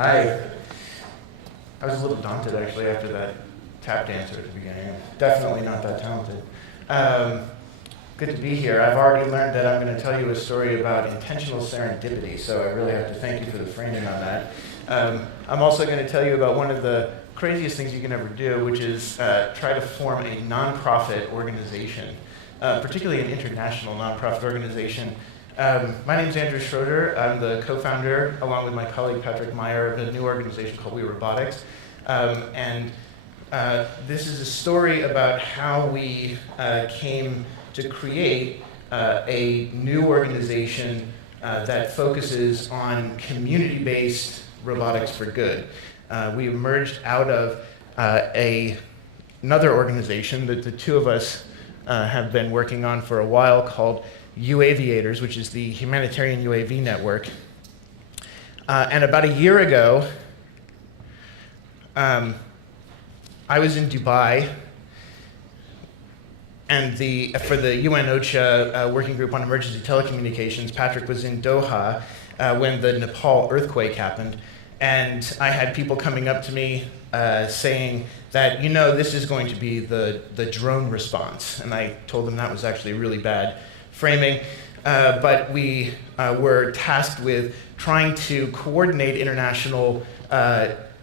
Hi. I was a little daunted actually after that tap dancer at the beginning. I'm definitely not that talented. Good to be here. I've already learned that I'm going to tell you a story about intentional serendipity, so I really have to thank you for the framing on that. I'm also going to tell you about one of the craziest things you can ever do, which is try to form a nonprofit organization, particularly an international nonprofit organization. My name is Andrew Schroeder. I'm the co-founder, along with my colleague Patrick Meyer, of a new organization called WeRobotics. This is a story about how we came to create a new organization that focuses on community-based robotics for good. We emerged out of another organization that the two of us have been working on for a while called UAviators, which is the Humanitarian UAV Network. And about a year ago, I was in Dubai, and for the UN OCHA Working Group on Emergency Telecommunications, Patrick was in Doha when the Nepal earthquake happened. And I had people coming up to me saying that, this is going to be the drone response. And I told them that was actually really bad framing. But we were tasked with trying to coordinate international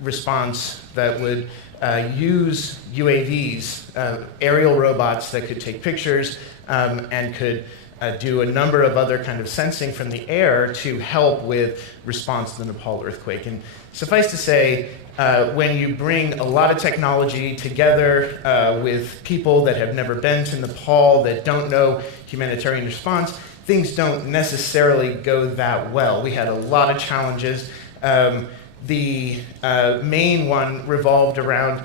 response that would use UAVs, aerial robots that could take pictures and could do a number of other kind of sensing from the air to help with response to the Nepal earthquake. And suffice to say, when you bring a lot of technology together with people that have never been to Nepal, that don't know humanitarian response, things don't necessarily go that well. We had a lot of challenges. The main one revolved around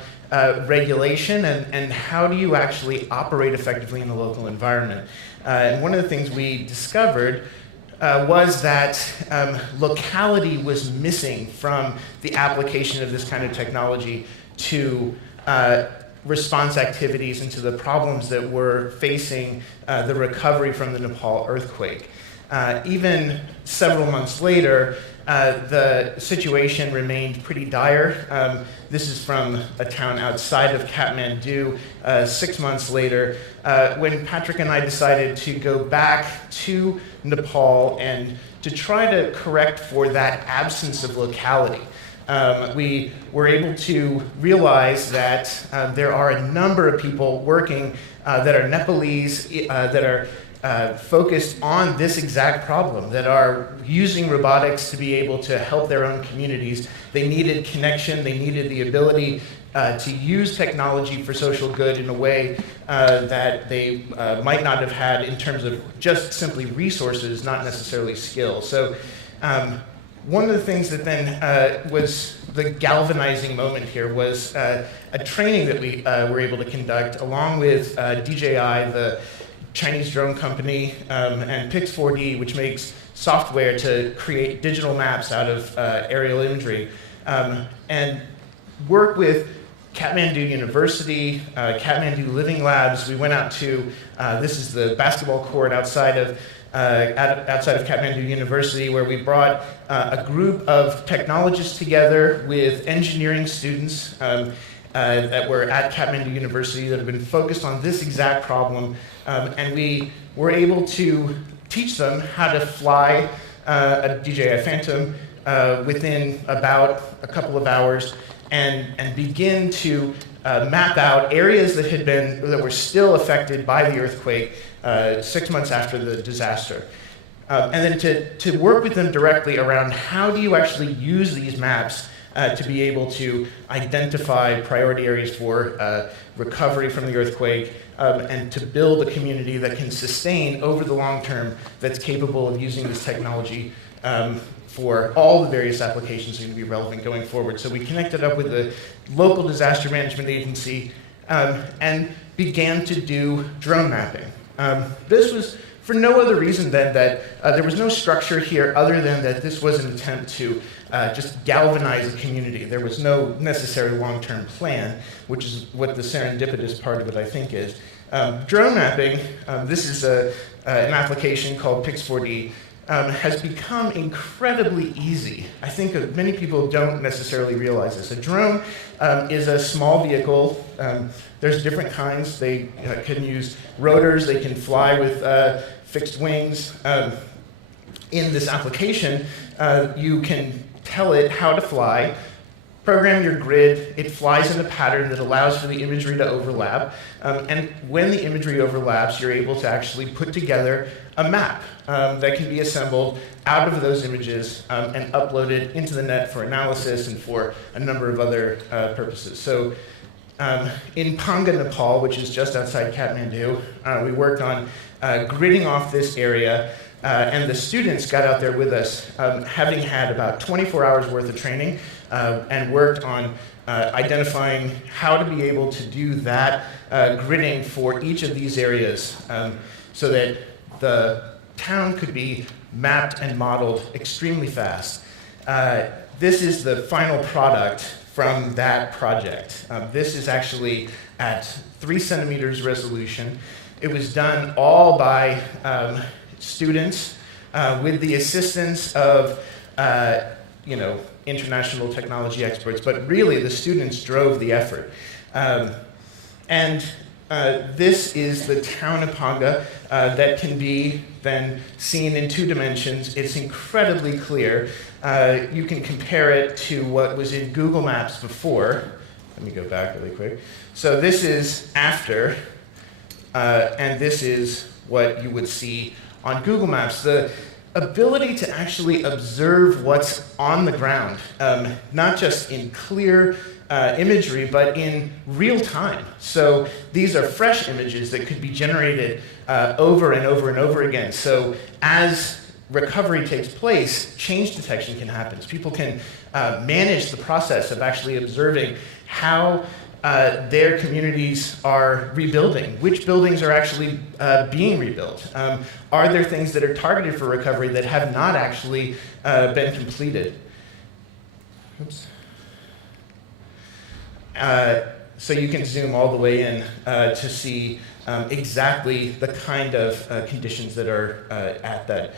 regulation and how do you actually operate effectively in a local environment. And one of the things we discovered was that locality was missing from the application of this kind of technology to response activities and to the problems that were facing the recovery from the Nepal earthquake. Even several months later, the situation remained pretty dire. This is from a town outside of Katmandu. 6 months later, when Patrick and I decided to go back to Nepal and to try to correct for that absence of locality. We were able to realize that there are a number of people working that are Nepalese, that are focused on this exact problem, that are using robotics to be able to help their own communities. They needed connection, they needed the ability to use technology for social good in a way that they might not have had in terms of just simply resources, not necessarily skill. So one of the things that then was the galvanizing moment here was a training that we were able to conduct along with DJI, the Chinese drone company, and Pics 4D, which makes software to create digital maps out of aerial imagery, and work with Katmandu University, Katmandu Living Labs. We went out to, this is the basketball court outside of Katmandu University, where we brought a group of technologists together with engineering students that were at Katmandu University that have been focused on this exact problem. And we were able to teach them how to fly a DJI Phantom within about a couple of hours and begin to map out areas that were still affected by the earthquake 6 months after the disaster. And then to work with them directly around how do you actually use these maps to be able to identify priority areas for recovery from the earthquake, and to build a community that can sustain over the long term, that's capable of using this technology for all the various applications that are going to be relevant going forward. So we connected up with the local disaster management agency and began to do drone mapping. This was for no other reason than that there was no structure here other than that this was an attempt to just galvanize a community. There was no necessary long-term plan, which is what the serendipitous part of it, I think, is. Drone mapping, this is an application called Pics 4D. has become incredibly easy. I think many people don't necessarily realize this. A drone is a small vehicle. There's different kinds. They can use rotors. They can fly with fixed wings. In this application, you can tell it how to fly, program your grid, it flies in a pattern that allows for the imagery to overlap, and when the imagery overlaps, you're able to actually put together a map that can be assembled out of those images and uploaded into the net for analysis and for a number of other purposes. So in Panga, Nepal, which is just outside Katmandu, we worked on gridding off this area. And the students got out there with us, having had about 24 hours worth of training, and worked on identifying how to be able to do that gridding for each of these areas, so that the town could be mapped and modeled extremely fast. This is the final product from that project. This is actually at 3 centimeters resolution. It was done all by students with the assistance of international technology experts, but really the students drove the effort. This is the town of Panga that can be then seen in 2 dimensions. It's incredibly clear. You can compare it to what was in Google Maps before. Let me go back really quick. So this is after, and this is what you would see on Google Maps. The ability to actually observe what's on the ground, not just in clear imagery, but in real time. So these are fresh images that could be generated over and over and over again. So as recovery takes place, change detection can happen. People can manage the process of actually observing how their communities are rebuilding, which buildings are actually being rebuilt. Are there things that are targeted for recovery that have not actually been completed? Oops. So you can zoom all the way in to see exactly the kind of conditions that are at that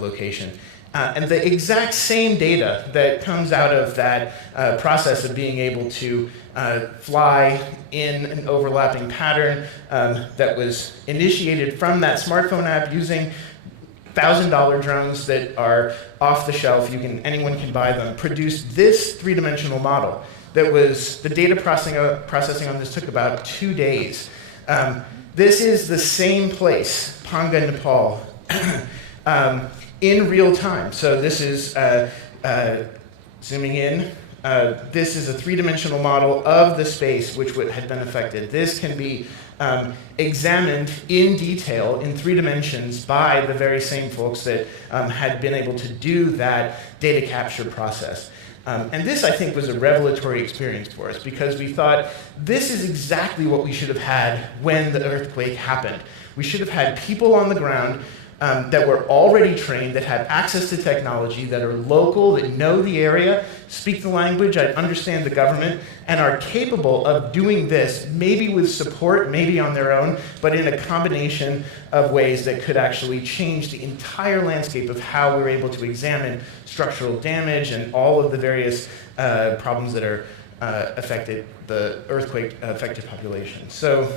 location. And the exact same data that comes out of that process of being able to fly in an overlapping pattern that was initiated from that smartphone app using $1,000 drones that are off the shelf, anyone can buy them, produced this 3-dimensional model that was, the data processing on this took about 2 days. This is the same place, Panga, Nepal, in real time. So this is, zooming in, this is a 3-dimensional model of the space which had been affected. This can be examined in detail in 3 dimensions by the very same folks that had been able to do that data capture process. And this, I think, was a revelatory experience for us because we thought, this is exactly what we should have had when the earthquake happened. We should have had people on the ground that were already trained, that had access to technology, that are local, that know the area, speak the language, understand the government, and are capable of doing this, maybe with support, maybe on their own, but in a combination of ways that could actually change the entire landscape of how we're able to examine structural damage and all of the various problems that are affected the earthquake-affected population. So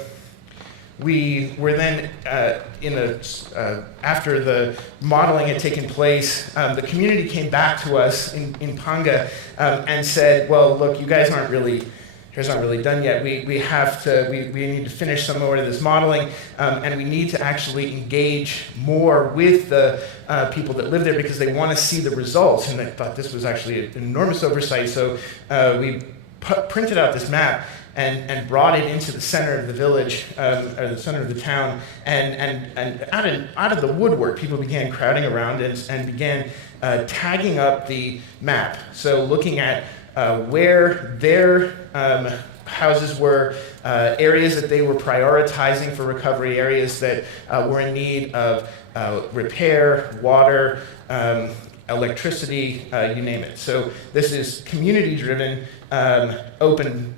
we were then, after the modeling had taken place, the community came back to us in Panga and said, well, look, you guys aren't really done yet. We need to finish some more of this modeling, and we need to actually engage more with the people that live there because they want to see the results. And I thought this was actually an enormous oversight, so we printed out this map and brought it into the center of the village, or the center of the town, and out of the woodwork, people began crowding around and began tagging up the map. So looking at where their houses were, areas that they were prioritizing for recovery, areas that were in need of repair, water, electricity, you name it. So this is community-driven open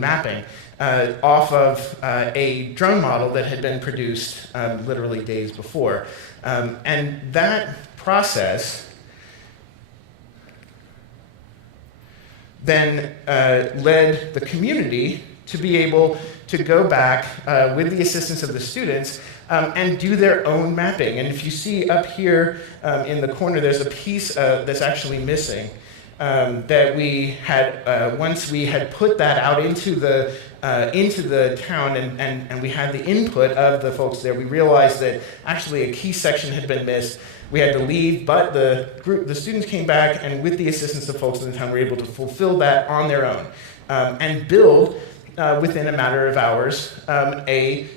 mapping off of a drone model that had been produced literally days before. And that process then led the community to be able to go back with the assistance of the students and do their own mapping. And if you see up here in the corner, there's a piece that's actually missing that we had, once we had put that out into the town and we had the input of the folks there, we realized that actually a key section had been missed. We had to leave, but the students came back, and with the assistance of folks in the town, were able to fulfill that on their own and build within a matter of hours a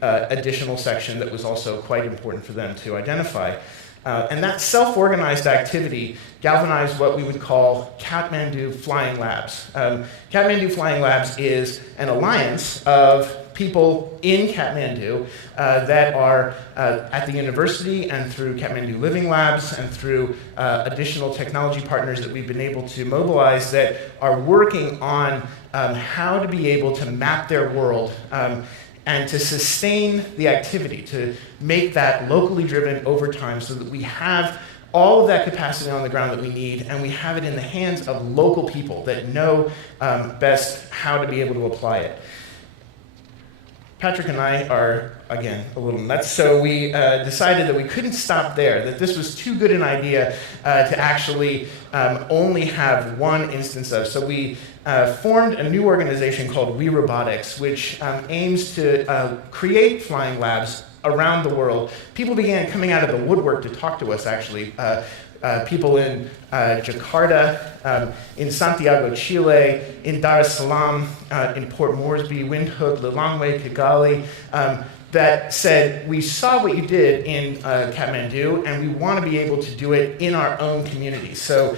additional section that was also quite important for them to identify. And that self-organized activity galvanized what we would call Katmandu Flying Labs. Katmandu Flying Labs is an alliance of people in Katmandu that are at the university and through Katmandu Living Labs and through additional technology partners that we've been able to mobilize that are working on how to be able to map their world and to sustain the activity, to make that locally driven over time so that we have all of that capacity on the ground that we need, and we have it in the hands of local people that know best how to be able to apply it. Patrick and I are, again, a little nuts, so we decided that we couldn't stop there, that this was too good an idea to actually only have one instance of. So we formed a new organization called WeRobotics, which aims to create flying labs around the world. People began coming out of the woodwork to talk to us, actually. People in Jakarta, in Santiago, Chile, in Dar es Salaam, in Port Moresby, Windhoek, Lilongwe, Kigali, that said, we saw what you did in Katmandu, and we want to be able to do it in our own community. So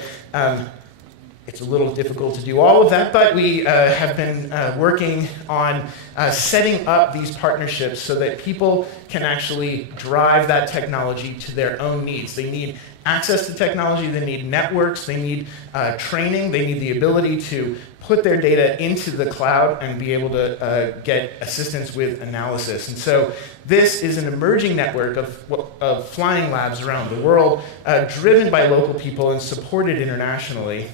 it's a little difficult to do all of that, but we have been working on setting up these partnerships so that people can actually drive that technology to their own needs. They need access to technology, they need networks, they need training, they need the ability to put their data into the cloud and be able to get assistance with analysis. And so this is an emerging network of flying labs around the world, driven by local people and supported internationally.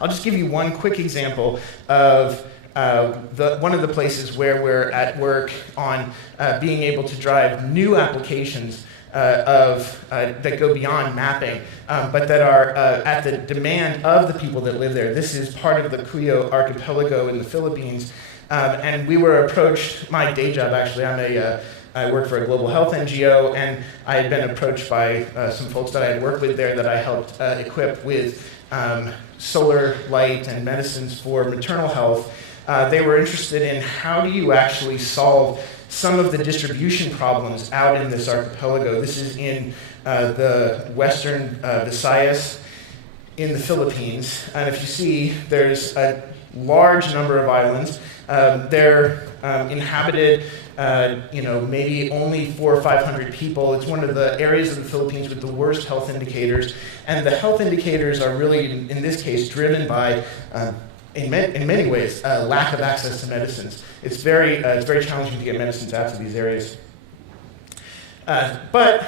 I'll just give you one quick example of one of the places where we're at work on being able to drive new applications that go beyond mapping, but that are at the demand of the people that live there. This is part of the Cuyo archipelago in the Philippines, and we were approached, my day job actually, I work for a global health NGO, and I had been approached by some folks that I had worked with there that I helped equip with solar light and medicines for maternal health. They were interested in how do you actually solve some of the distribution problems out in this archipelago. This is in the western Visayas in the Philippines. And if you see, there's a large number of islands. They're inhabited, maybe only 400 or 500 people. It's one of the areas of the Philippines with the worst health indicators. And the health indicators are really, in this case, driven by in many ways, lack of access to medicines. It's very challenging to get medicines out to these areas. But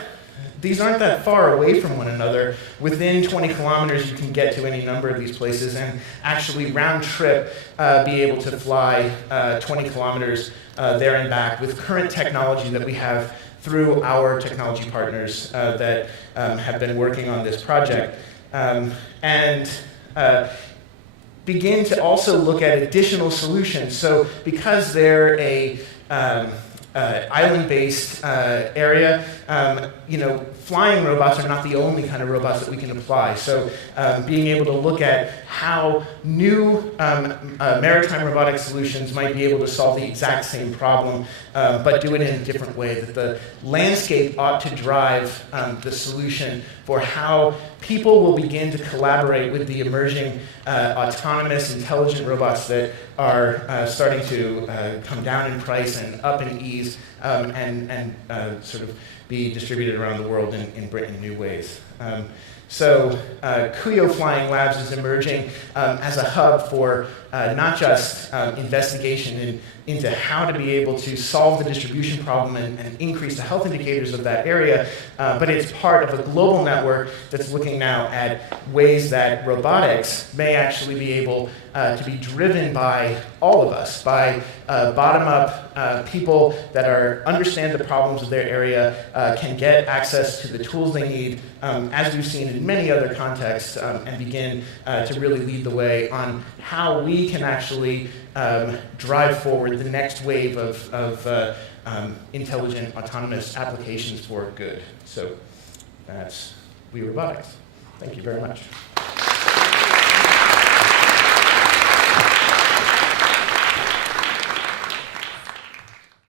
these aren't that far away from one another. Within 20 kilometers, you can get to any number of these places and actually round trip be able to fly 20 kilometers there and back with current technology that we have through our technology partners that have been working on this project. And begin to also look at additional solutions. So because they're a island-based area, flying robots are not the only kind of robots that we can apply. So being able to look at how new maritime robotic solutions might be able to solve the exact same problem, but do it in a different way, that the landscape ought to drive the solution for how people will begin to collaborate with the emerging autonomous, intelligent robots that are starting to come down in price and up in ease and sort of be distributed around the world in new ways. So Cuyo Flying Labs is emerging as a hub for not just investigation into how to be able to solve the distribution problem and increase the health indicators of that area, but it's part of a global network that's looking now at ways that robotics may actually be able to be driven by all of us, by bottom-up people that understand the problems of their area, can get access to the tools they need, as we've seen in many other contexts, and begin to really lead the way on how we can actually drive forward the next wave of intelligent, autonomous applications for good. So that's WeRobotics. Thank you very much.